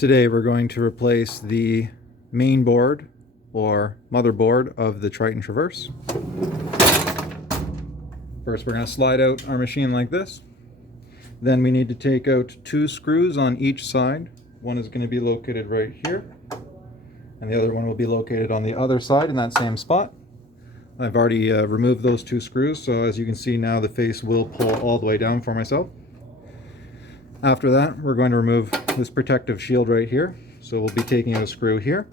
Today we're going to replace the main board or motherboard of the Triton Traverse. First we're going to slide out our machine like this. Then we need to take out two screws on each side. One is going to be located right here, and the other one will be located on the other side in that same spot. I've already removed those two screws, so as you can see now the face will pull all the way down for myself. After that, we're going to remove this protective shield right here. So we'll be taking out a screw here.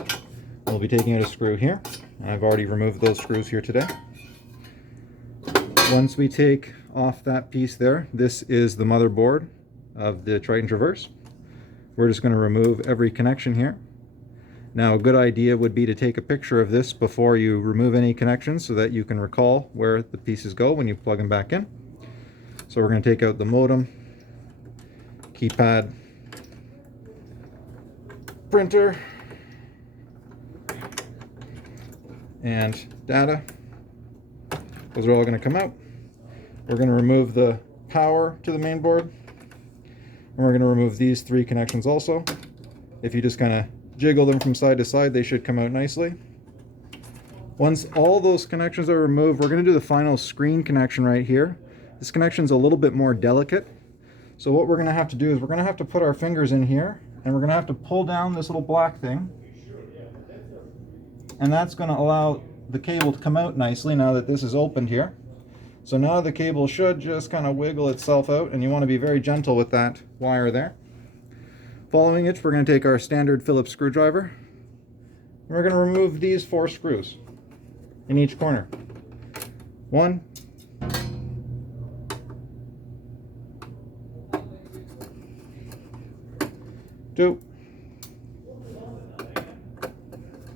We'll be taking out a screw here. And I've already removed those screws here today. Once we take off that piece there, this is the motherboard of the Triton Traverse. We're just going to remove every connection here. Now, a good idea would be to take a picture of this before you remove any connections so that you can recall where the pieces go when you plug them back in. So we're going to take out the modem, keypad, printer, and data. Those are all going to come out. We're going to remove the power to the main board, and we're going to remove these three connections also. If you just kind of jiggle them from side to side, they should come out nicely. Once all those connections are removed, we're going to do the final screen connection right here. This connection is a little bit more delicate. So what we're going to have to do is we're going to have to put our fingers in here, and we're going to have to pull down this little black thing. And that's going to allow the cable to come out nicely now that this is opened here. So now the cable should just kind of wiggle itself out, and you want to be very gentle with that wire there. Following it, we're going to take our standard Phillips screwdriver, and we're going to remove these 4 screws in each corner. 1, 2,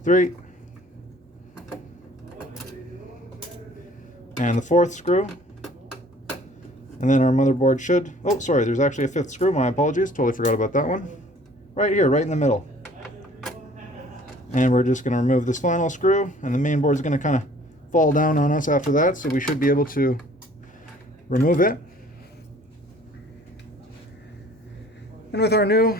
3, and the 4th screw, and then our motherboard should, oh sorry, there's actually a 5th screw, my apologies, totally forgot about that one. Right here, right in the middle. And we're just going to remove this final screw, and the main board is going to kind of fall down on us after that, so we should be able to remove it. And with our new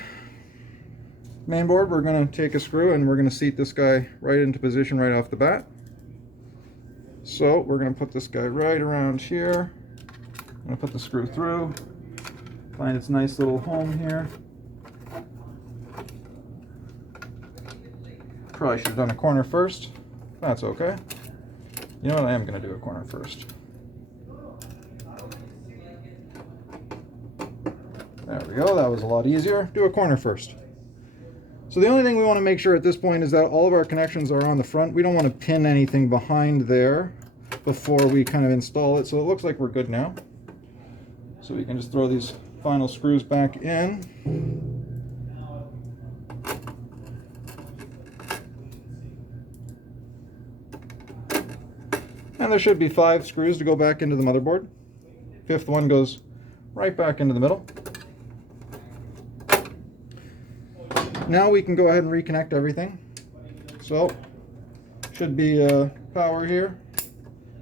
main board, we're going to take a screw and we're going to seat this guy right into position right off the bat. So we're going to put this guy right around here. I'm going to put the screw through, find its nice little home here. Probably should have done a corner first. That's okay. You know what, I am going to do a corner first. There we go, that was a lot easier. Do a corner first. So the only thing we want to make sure at this point is that all of our connections are on the front. We don't want to pin anything behind there before we kind of install it. So it looks like we're good now. So we can just throw these final screws back in. And there should be 5 screws to go back into the motherboard. 5th one goes right back into the middle. Now we can go ahead and reconnect everything. So, should be power here,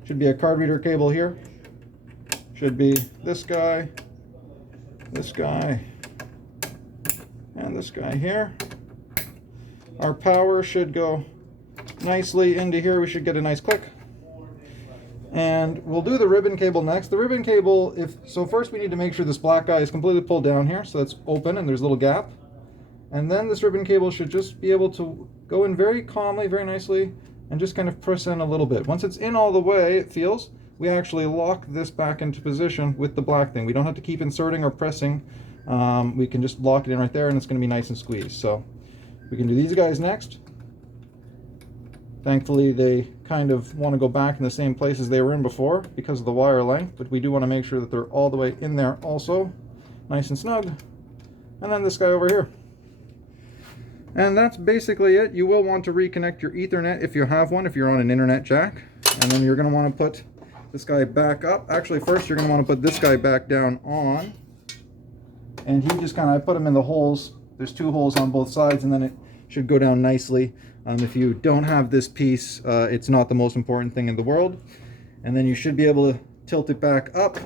should be a card reader cable here, should be this guy, and this guy here. Our power should go nicely into here. We should get a nice click. And we'll do the ribbon cable next. The ribbon cable, so first we need to make sure this black guy is completely pulled down here, so that's open and there's a little gap. And then this ribbon cable should just be able to go in very calmly, very nicely, and just kind of press in a little bit. Once it's in all the way, it feels, we actually lock this back into position with the black thing. We don't have to keep inserting or pressing. We can just lock it in right there, and it's going to be nice and squeezed. So we can do these guys next. Thankfully, they kind of want to go back in the same places they were in before because of the wire length, but we do want to make sure that they're all the way in there also, nice and snug. And then this guy over here. And that's basically it. You will want to reconnect your Ethernet if you have one, if you're on an internet jack. And then you're going to want to put this guy back up. Actually, first you're going to want to put this guy back down on. And he just kind of, I put him in the holes. There's 2 holes on both sides, and then it should go down nicely. If you don't have this piece, it's not the most important thing in the world. And then you should be able to tilt it back up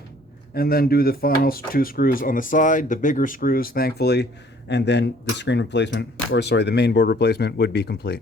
and then do the final 2 screws on the side, the bigger screws, thankfully, and then the screen replacement, or sorry, the main board replacement would be complete.